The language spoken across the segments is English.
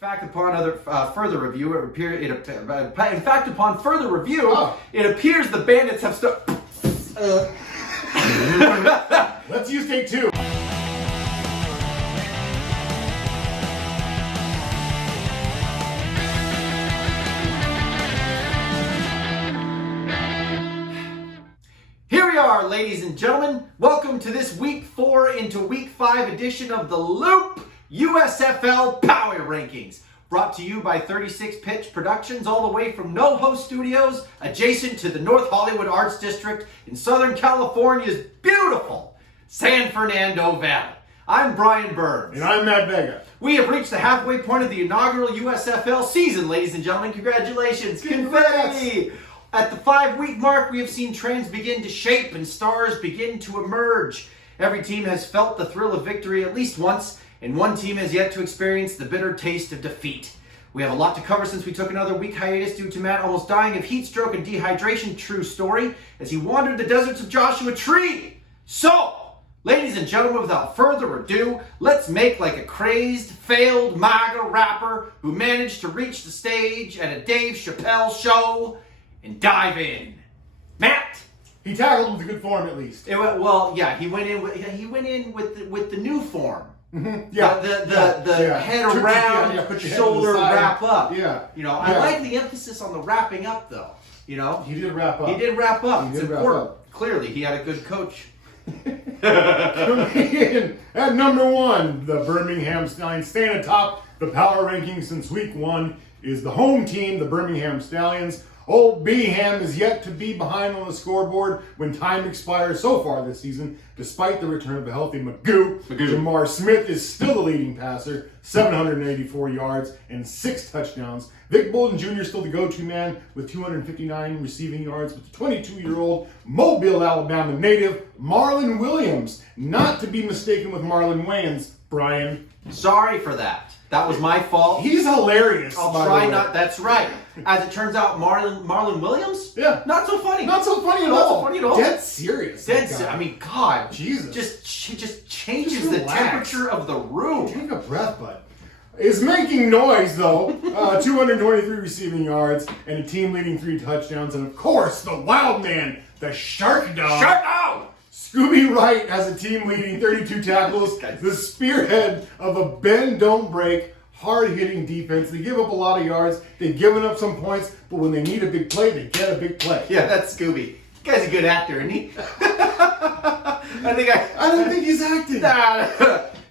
fact, upon further review, it appears the Bandits have Let's use take two. Here we are, ladies and gentlemen. Welcome to this Week 4 into Week 5 edition of the Loop USFL Power Rankings. Brought to you by 36 Pitch Productions, all the way from NoHo Studios, adjacent to the North Hollywood Arts District in Southern California's beautiful San Fernando Valley. I'm Brian Burns. And I'm Matt Vega. We have reached the halfway point of the inaugural USFL season, ladies and gentlemen. Congratulations. Confetti! At the 5-week mark, we have seen trends begin to shape and stars begin to emerge. Every team has felt the thrill of victory at least once, and one team has yet to experience the bitter taste of defeat. We have a lot to cover since we took another week hiatus due to Matt almost dying of heat stroke and dehydration, true story, as he wandered the deserts of Joshua Tree. So, ladies and gentlemen, without further ado, let's make like a crazed, failed MAGA rapper who managed to reach the stage at a Dave Chappelle show and dive in. Matt. He tackled with a good form, at least. He went in with the new form. Mm-hmm. Yeah. The head around, put your shoulder head wrap up. Yeah. You know, I like the emphasis on the wrapping up, though. You know, he did wrap up. He did wrap up. He it's did important. wrap up. Clearly, he had a good coach. Coming in at number 1, the Birmingham Stallions, staying atop the power rankings since week 1, is the home team, the Birmingham Stallions. Old BHam is yet to be behind on the scoreboard when time expires so far this season. Despite the return of a healthy McGough, Jamar Smith is still the leading passer, 784 yards and 6 touchdowns. Vic Bolden Jr. still the go-to man with 259 receiving yards with the 22-year-old Mobile, Alabama native Marlon Williams. Not to be mistaken with Marlon Wayans, Brian. Sorry for that. That was my fault. He's hilarious. I'll try not. That's right. As it turns out, Marlon Williams. Yeah. Not so funny. Not so funny at all. Not so funny at all. Dead serious. I mean, God. Jesus. Just changes the temperature of the room. Take a breath, bud. Is making noise, though. 223 receiving yards and a team-leading 3 touchdowns. And, of course, the wild man, the Shark Dog. Shark Dog! Scoobie Wright has a team-leading 32 tackles. The spearhead of a bend-don't-break, hard-hitting defense. They give up a lot of yards. They've given up some points. But when they need a big play, they get a big play. Yeah, that's Scoobie. The guy's a good actor, isn't he? I don't think he's acting.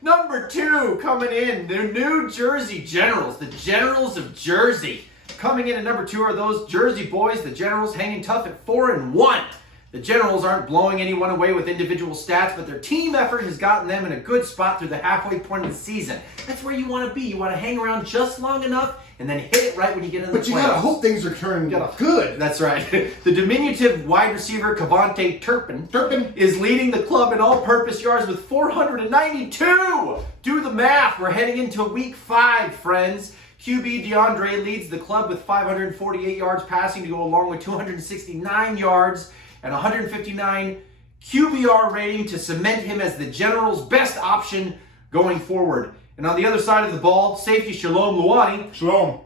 Number 2 coming in, the New Jersey Generals, the Generals of Jersey. Coming in at number 2 are those Jersey boys, the Generals, hanging tough at 4-1. The Generals aren't blowing anyone away with individual stats, but their team effort has gotten them in a good spot through the halfway point of the season. That's where you want to be. You want to hang around just long enough and then hit it right when you get in the playoffs. But you gotta hope things are turning good. That's right. The diminutive wide receiver Kavonte Turpin is leading the club in all-purpose yards with 492. Do the math. We're heading into week 5, friends. QB DeAndre leads the club with 548 yards passing to go along with 269 yards and 159 QBR rating to cement him as the Generals' best option going forward. And on the other side of the ball, safety Shalom Luani. Shalom.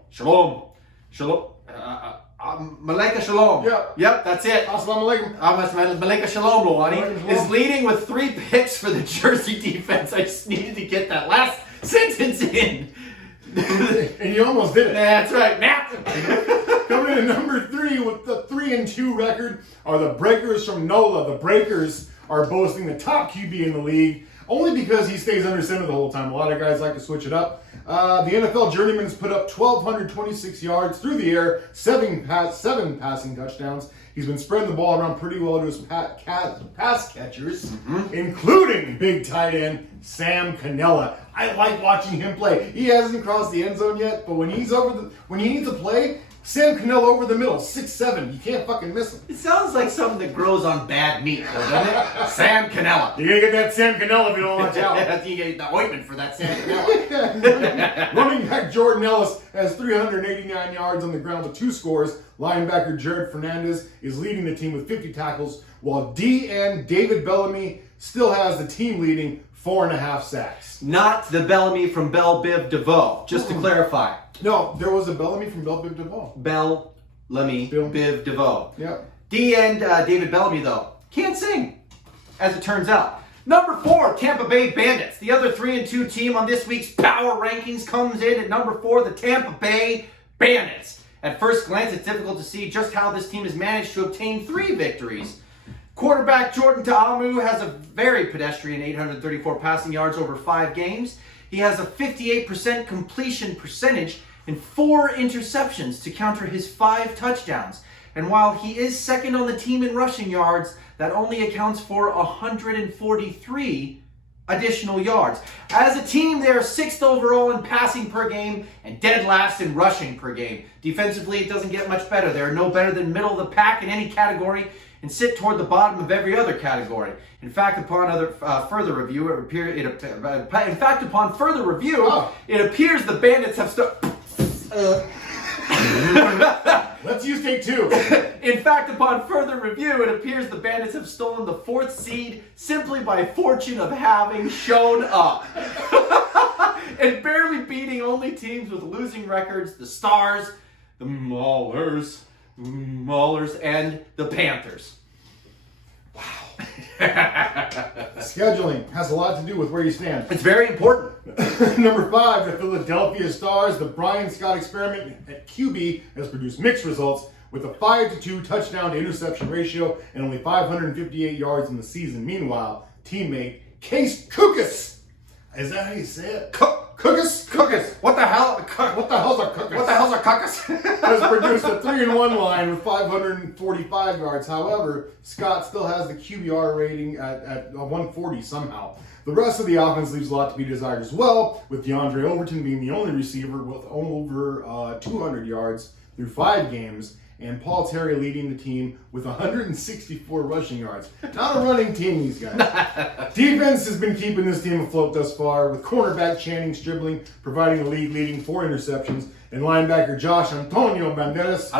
Malaika Shalom. Yep, that's it. Assalamu alaikum. Malaika Shalom Luani is leading with 3 picks for the Jersey defense. I just needed to get that last sentence in. And you almost did it. That's right, Matt. Coming in at number 3 with the 3-2 record are the Breakers from NOLA. The Breakers are boasting the top QB in the league, only because he stays under center the whole time. A lot of guys like to switch it up. The NFL journeyman's put up 1,226 yards through the air, 7 passing touchdowns. He's been spreading the ball around pretty well to his pass catchers, including big tight end Sam Cannella. I like watching him play. He hasn't crossed the end zone yet, but when he needs a play, Sam Cannella over the middle, 6'7". You can't fucking miss him. It sounds like something that grows on bad meat, doesn't it? Sam Cannella. You're going to get that Sam Cannella if you don't watch out. You get the ointment for that Sam Cannella. Running back Jordan Ellis has 389 yards on the ground with 2 scores. Linebacker Jared Fernandez is leading the team with 50 tackles, while DN David Bellamy still has the team leading 4.5 sacks. Not the Bellamy from Belle Biv DeVoe, just to clarify. No, there was a Bellamy from Belle Biv DeVoe. Bellamy Biv DeVoe. Yeah. D and David Bellamy, though, can't sing, as it turns out. Number 4, Tampa Bay Bandits. The other 3-2 team on this week's power rankings comes in at number 4, the Tampa Bay Bandits. At first glance, it's difficult to see just how this team has managed to obtain 3 victories. Quarterback Jordan Ta'amu has a very pedestrian 834 passing yards over 5 games. He has a 58% completion percentage and 4 interceptions to counter his 5 touchdowns. And while he is second on the team in rushing yards, that only accounts for 143 additional yards. As a team, they are 6th overall in passing per game and dead last in rushing per game. Defensively, it doesn't get much better. They are no better than middle of the pack in any category and sit toward the bottom of every other category. In fact, upon further review, it appears the Bandits have Let's use take 2. In fact, upon further review, it appears the Bandits have stolen the 4th seed simply by fortune of having shown up. And barely beating only teams with losing records, the Stars, the Maulers, and the Panthers. Wow. Scheduling has a lot to do with where you stand. It's very important. Number 5, the Philadelphia Stars. The Brian Scott experiment at QB has produced mixed results with a 5-2 touchdown to interception ratio and only 558 yards in the season. Meanwhile, teammate Case Cookus, is that how you say it? Cookus? What the hell? What the hell's a Cookus? What the hell's a Cookus? Has produced a 3-1 line with 545 yards. However, Scott still has the QBR rating at 140 somehow. The rest of the offense leaves a lot to be desired as well, with DeAndre Overton being the only receiver with over 200 yards through 5 games, and Paul Terry leading the team with 164 rushing yards. Not a running team, these guys. Defense has been keeping this team afloat thus far, with cornerback Channing Stribling providing the league-leading 4 interceptions, and linebacker Josh Antonio Banderas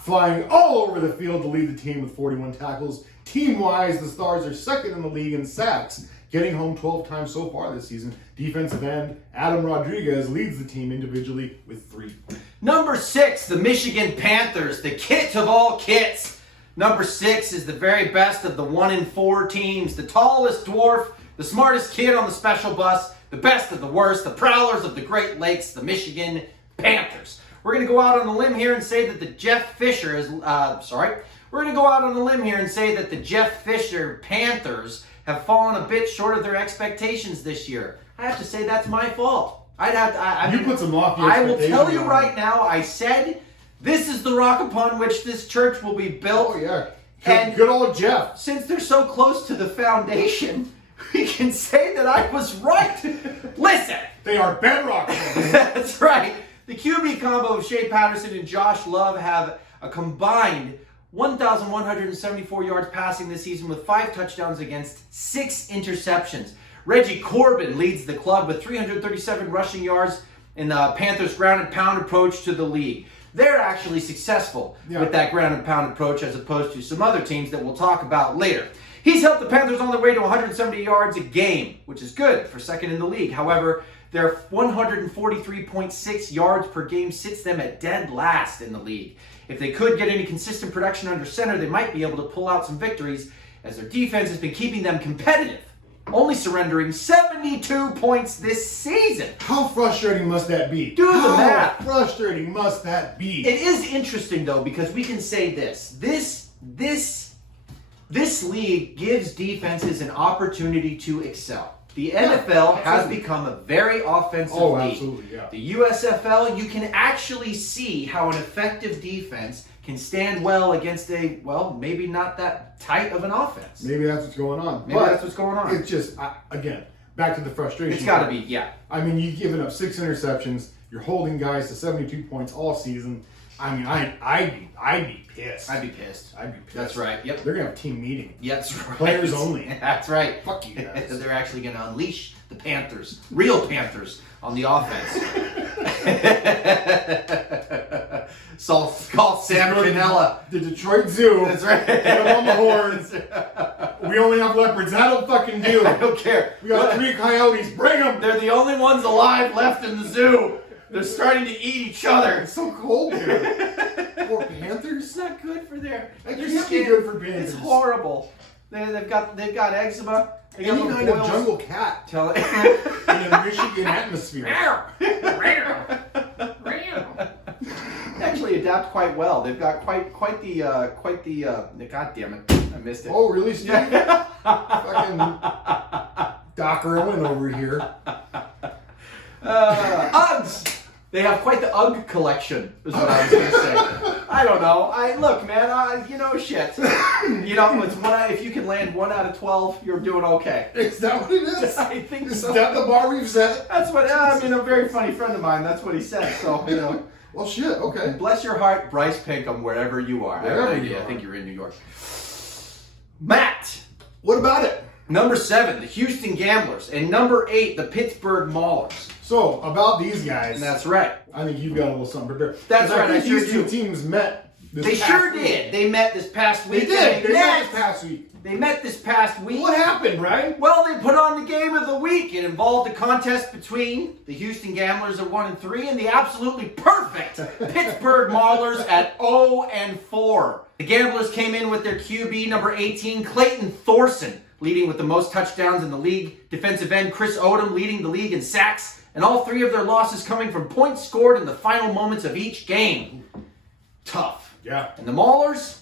flying all over the field to lead the team with 41 tackles. Team-wise, the Stars are second in the league in sacks, getting home 12 times so far this season. Defensive end Adam Rodriguez leads the team individually with 3. Number 6, the Michigan Panthers, the kit of all kits. Number 6 is the very best of the 1-4 teams, the tallest dwarf, the smartest kid on the special bus, the best of the worst, the prowlers of the Great Lakes, the Michigan Panthers. We're going to go out on a limb here and say that the Jeff Fisher Panthers have fallen a bit short of their expectations this year. I have to say that's my fault. You put some lofty I will expectations tell you on right now, I said this is the rock upon which this church will be built. Oh, yeah. And good old Jeff. Since they're so close to the foundation, we can say that I was right. Listen. They are bedrock. That's right. The QB combo of Shea Patterson and Josh Love have a combined 1,174 yards passing this season with 5 touchdowns against 6 interceptions. Reggie Corbin leads the club with 337 rushing yards in the Panthers' ground and pound approach to the league. They're actually successful with that ground and pound approach as opposed to some other teams that we'll talk about later. He's helped the Panthers on their way to 170 yards a game, which is good for second in the league. However, their 143.6 yards per game sits them at dead last in the league. If they could get any consistent production under center, they might be able to pull out some victories, as their defense has been keeping them competitive, only surrendering 72 points this season. How frustrating must that be? Do the math. How frustrating must that be? It is interesting, though, because we can say this. This league gives defenses an opportunity to excel. The NFL has become a very offensive league. Absolutely, yeah. The USFL, you can actually see how an effective defense can stand well against maybe not that tight of an offense. Maybe that's what's going on. That's what's going on. It's just, again, back to the frustration. It's got to be, yeah. I mean, you've given up 6 interceptions. You're holding guys to 72 points all season. I mean, I'd be pissed. I'd be pissed. That's right. Yep. They're gonna have a team meeting. Yeah, that's right. Players only. That's right. Fuck you guys. They're actually going to unleash the Panthers, real Panthers, on the offense. Call Sam Canella. The Detroit Zoo. That's right. Get him on the horns. We only have leopards. That'll fucking do. I don't care. We got 3 coyotes. Bring them. They're the only ones alive left in the zoo. They're starting to eat each other. It's so cold here. Poor panthers. It's not good for their Can't skin. be good for panthers. It's horrible. They've got eczema. They got Any little kind of boils. jungle cat Tell it. in a Michigan atmosphere. They actually adapt quite well. They've got quite the God damn it, I missed it. Oh, really, Steve? Fucking Doc Irwin over here. Uggs. They have quite the Ugg collection, is what I was going to say. I don't know. Look, man. Shit. It's if you can land 1 out of 12, you're doing okay. Is that what it is? I think Is so. that the bar we've set? That's what. A very funny friend of mine. That's what he said. So Well, shit. Okay. Bless your heart, Bryce Pinkham, wherever you are. Wherever I have no you idea. are. I think you're in New York. Matt. What about it? Number 7, the Houston Gamblers, and number 8, the Pittsburgh Maulers. So, about these guys. And that's right. I think you've got a little something prepared. That's right, I I think sure these two do. teams met this They past sure week. did. They met this past They week. did. They met this past week. They met this past week. What happened, right? Well, they put on the game of the week. It involved a contest between the Houston Gamblers at 1-3 and the absolutely perfect Pittsburgh Maulers at 0-4. The Gamblers came in with their QB number 18, Clayton Thorson, leading with the most touchdowns in the league. Defensive end Chris Odom leading the league in sacks, and all 3 of their losses coming from points scored in the final moments of each game. Tough. Yeah. And the Maulers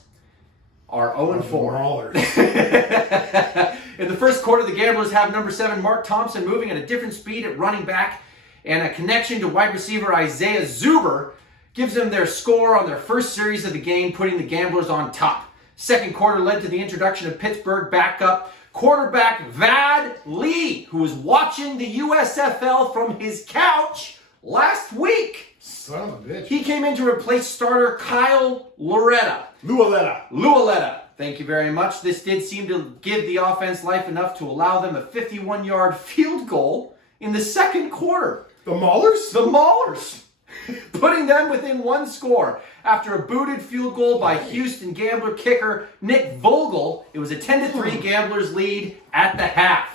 are 0-4. Maulers. In the first quarter, the Gamblers have number 7, Mark Thompson, moving at a different speed at running back, and a connection to wide receiver Isaiah Zuber gives them their score on their first series of the game, putting the Gamblers on top. Second quarter led to the introduction of Pittsburgh backup quarterback Vad Lee, who was watching the USFL from his couch last week. Son of a bitch. He came in to replace starter Kyle Lualetta. Thank you very much. This did seem to give the offense life enough to allow them a 51-yard field goal in the second quarter. The Maulers? The Maulers, putting them within 1 score. After a booted field goal by Houston Gambler kicker Nick Vogel, it was a 10-3 Gamblers lead at the half.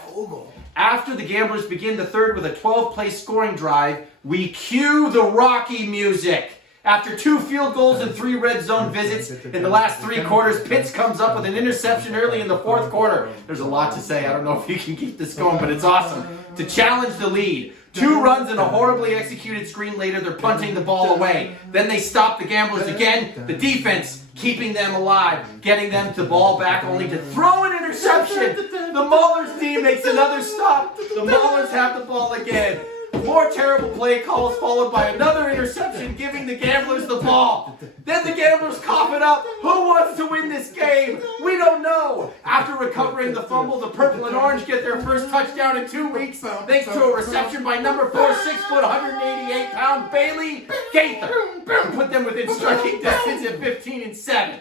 After the Gamblers begin the third with a 12-play scoring drive, we cue the Rocky music. After 2 field goals and 3 red zone visits in the last 3 quarters, Pitts comes up with an interception early in the fourth quarter. There's a lot to say. I don't know if you can keep this going, but it's awesome. To challenge the lead. 2 runs and a horribly executed screen later, they're punting the ball away. Then they stop the Gamblers again. The defense keeping them alive, getting them the ball back only to throw an interception. The Maulers team makes another stop. The Maulers have the ball again. More terrible play calls followed by another interception, giving the Gamblers the ball. Then the Gamblers cough it up. Who wants to win this game? We don't know. After recovering the fumble, the Purple and Orange get their first touchdown in 2 weeks, thanks to a reception by number 4, 6 foot, 188-pound Bailey Gaither, to put them within striking distance at 15-7.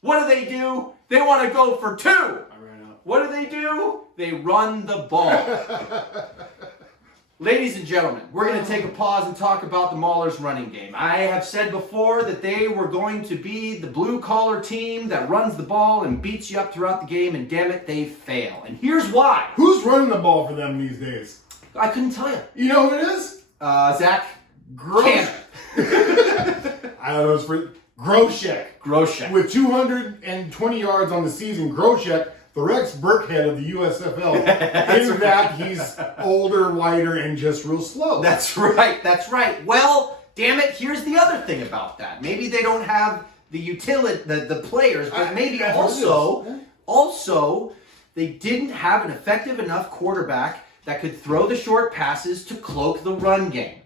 What do? They want to go for 2. What do? They run the ball. Ladies and gentlemen, we're going to take a pause and talk about the Maulers running game. I have said before that they were going to be the blue-collar team that runs the ball and beats you up throughout the game, and damn it, they fail. And here's why. Who's running the ball for them these days? I couldn't tell you. You know who it is? Zach Groshek. I don't know. It's for Groshek. With 220 yards on the season, Groshek, the Rex Burkhead of the USFL, in that he's older, wider, and just real slow. That's right. Well, damn it, here's the other thing about that. Maybe they don't have the utility, the players, but maybe also they didn't have an effective enough quarterback that could throw the short passes to cloak the run game.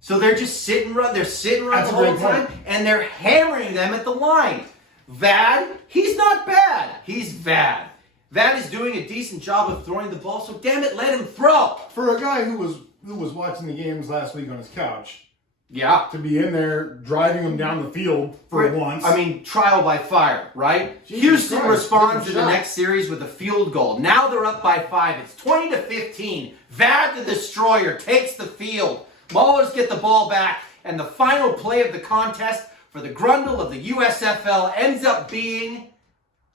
So they're just sit and run. They're sit and run the whole time, and they're hammering them at the line. Vad, he's not bad. He's Vad. Vad is doing a decent job of throwing the ball, so damn it, let him throw. For a guy who was watching the games last week on his couch, yeah, to be in there driving them down the field for once. I mean, trial by fire, right? Jesus Houston Christ, responds in good the shot. next series with a field goal. Now they're up by 5. It's 20-15. Vad the Destroyer takes the field. Maulers get the ball back, and the final play of the contest for the Grundle of the USFL ends up being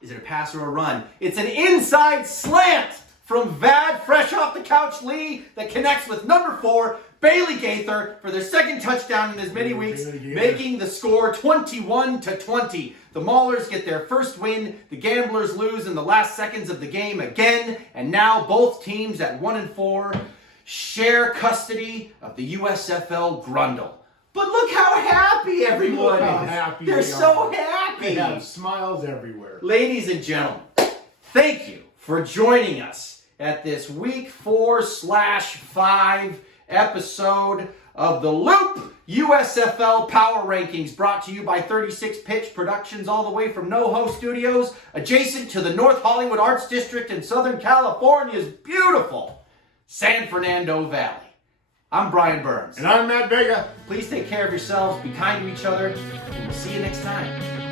Is it a pass or a run? It's an inside slant from Vad, fresh off the couch Lee, that connects with number 4, Bailey Gaither, for their second touchdown in as many weeks, making the score 21-20. The Maulers get their first win. The Gamblers lose in the last seconds of the game again, and now both teams at 1-4 share custody of the USFL Grundle. But look how happy everyone Look how is. happy They're they so are. happy. They have smiles everywhere. Ladies and gentlemen, thank you for joining us at this week 4/5 episode of the Loop USFL Power Rankings, brought to you by 36 Pitch Productions, all the way from NoHo Studios, adjacent to the North Hollywood Arts District in Southern California's beautiful San Fernando Valley. I'm Brian Burns. And I'm Matt Vega. Please take care of yourselves, be kind to each other, and we'll see you next time.